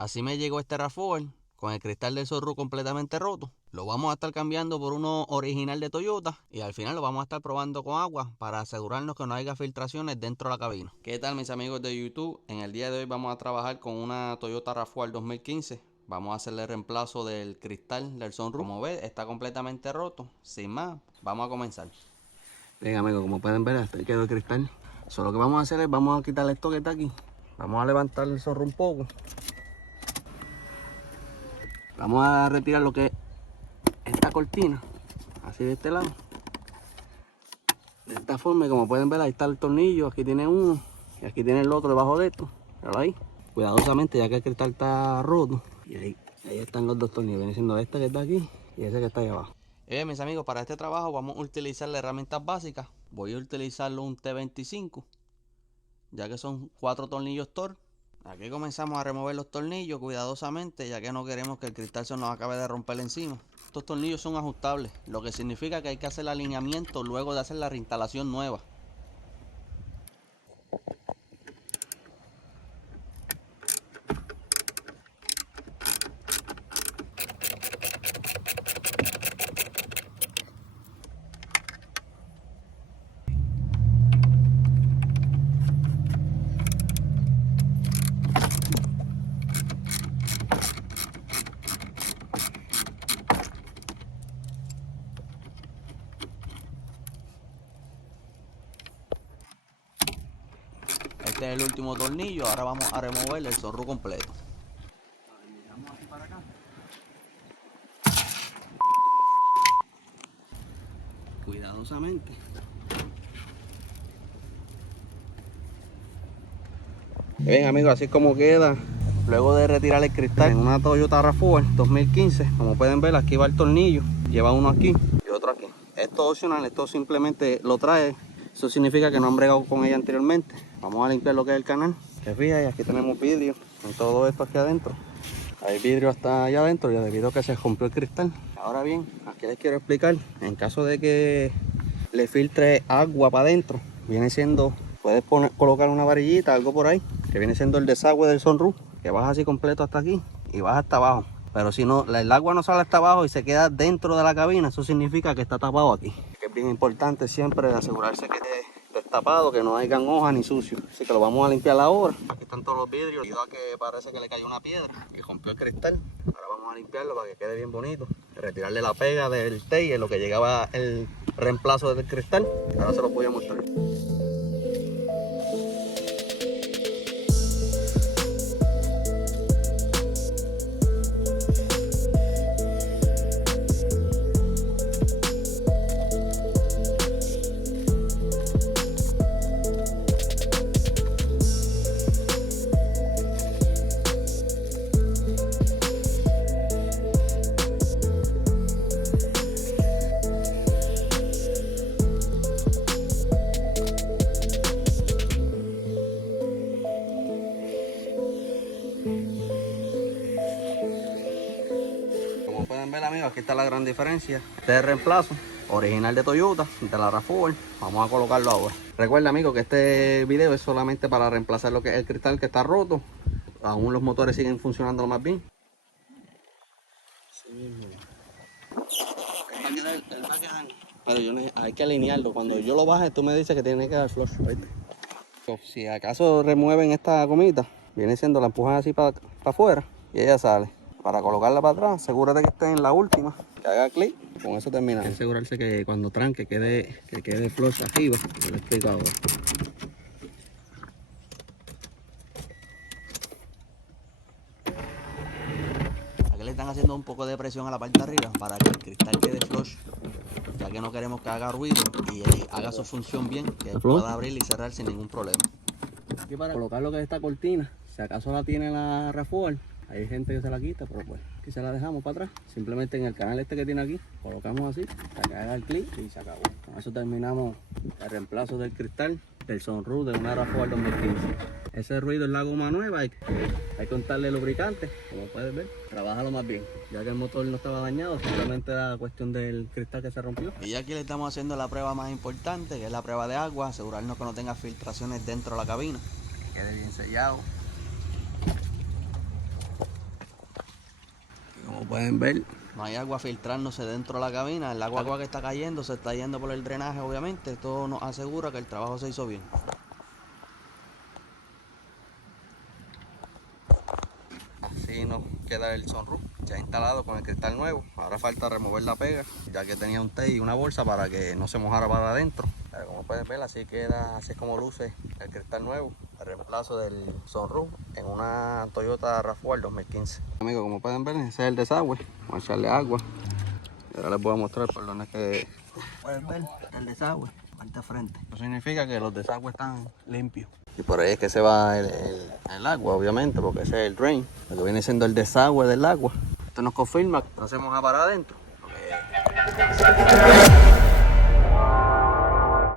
Así me llegó este RAV4 con el cristal del Sunroof completamente roto. Lo vamos a estar cambiando por uno original de Toyota y al final lo vamos a estar probando con agua para asegurarnos que no haya filtraciones dentro de la cabina. ¿Qué tal, mis amigos de YouTube? En el día de hoy vamos a trabajar con una Toyota RAV4 2015. Vamos a hacerle el reemplazo del cristal del Sunroof. Como ven, está completamente roto. Sin más, vamos a comenzar. Bien, amigos, como pueden ver, hasta ahí quedó el cristal. Solo lo que vamos a hacer es, vamos a quitar esto que está aquí. Vamos a levantar el Sunroof un poco. Vamos a retirar lo que es esta cortina, así de este lado. De esta forma, como pueden ver, ahí está el tornillo. Aquí tiene uno y aquí tiene el otro debajo de esto. Míralo ahí. Cuidadosamente, ya que el cristal está roto. Y ahí están los dos tornillos. Viene siendo este que está aquí y ese que está ahí abajo. Mis amigos, para este trabajo vamos a utilizar las herramientas básicas. Voy a utilizarlo un T25, ya que son 4 tornillos Torx. Aquí comenzamos a remover los tornillos cuidadosamente, ya que no queremos que el cristal se nos acabe de romper encima. Estos tornillos son ajustables, lo que significa que hay que hacer el alineamiento luego de hacer la reinstalación nueva. Este es el último tornillo, ahora vamos a remover el Sunroof completo. Cuidadosamente. Bien, amigos, así es como queda luego de retirar el cristal en una Toyota RAV4 2015. Como pueden ver, aquí va el tornillo, lleva uno aquí y otro aquí. Esto es opcional, esto simplemente lo trae. Eso significa que no han bregado con ella anteriormente. Vamos a limpiar lo que es el canal. Se fija, y aquí tenemos vidrio con todo esto aquí adentro. Hay vidrio hasta allá adentro, ya debido a que se rompió el cristal. Ahora bien, aquí les quiero explicar, en caso de que le filtre agua para adentro, viene siendo, puedes colocar una varillita, algo por ahí, que viene siendo el desagüe del Sunroof, que baja así completo hasta aquí y baja hasta abajo. Pero si no, el agua no sale hasta abajo y se queda dentro de la cabina, eso significa que está tapado aquí. Que es bien importante siempre asegurarse que esté destapado, que no hayan hojas ni sucio. Así que lo vamos a limpiar ahora. Aquí están todos los vidrios, debido a que parece que le cayó una piedra y rompió el cristal. Ahora vamos a limpiarlo para que quede bien bonito. Retirarle la pega del tail, en lo que llegaba el reemplazo del cristal. Ahora se los voy a mostrar. Como pueden ver, amigos, aquí está la gran diferencia. Este es el reemplazo original de Toyota, de la RAV4. Vamos a colocarlo ahora. Recuerda, amigos, que este video es solamente para reemplazar lo que es el cristal que está roto. Aún los motores siguen funcionando más bien. Sí, él va a quedar, pero hay que alinearlo. Cuando yo lo baje, tú me dices que tiene que dar flush, ¿viste? Si acaso remueven esta gomita, viene siendo, la empujan así para afuera y ella sale. Para colocarla para atrás, asegúrate que esté en la última, que haga clic, con eso terminamos. Hay que asegurarse que cuando tranque que quede flush arriba. Yo lo explico ahora. Aquí le están haciendo un poco de presión a la parte de arriba para que el cristal quede flush, ya que no queremos que haga ruido y haga su función bien, que pueda abrir y cerrar sin ningún problema. Aquí para colocar lo que es esta cortina, si acaso la tiene la RAV4, hay gente que se la quita, pero pues aquí se la dejamos para atrás. Simplemente en el canal este que tiene aquí, colocamos así, para que haga el clic y se acabó. Con eso terminamos el reemplazo del cristal del Sunroof de una RAV4 2015. Ese ruido es la goma nueva, hay que untarle lubricante, como puedes ver. Trabájalo más bien, ya que el motor no estaba dañado, simplemente era cuestión del cristal que se rompió. Y aquí le estamos haciendo la prueba más importante, que es la prueba de agua, asegurarnos que no tenga filtraciones dentro de la cabina, que quede bien sellado. pueden ver, no hay agua filtrándose dentro de la cabina. El agua que está cayendo se está yendo por el drenaje, obviamente. Esto nos asegura que el trabajo se hizo bien. Así nos queda el sunroof ya instalado con el cristal nuevo. Ahora falta remover la pega, ya que tenía un tape y una bolsa para que no se mojara para adentro. Pero como pueden ver, así queda, así es como luce el cristal nuevo. El reemplazo del sunroof en una Toyota RAV4 2015. Amigos, como pueden ver, ese es el desagüe. Vamos a echarle agua. Y ahora les voy a mostrar por donde es que pueden ver el desagüe, parte frente. Eso significa que los desagües están limpios. Y por ahí es que se va el agua, obviamente, porque ese es el drain, lo que viene siendo el desagüe del agua. Esto nos confirma que no se moja para adentro.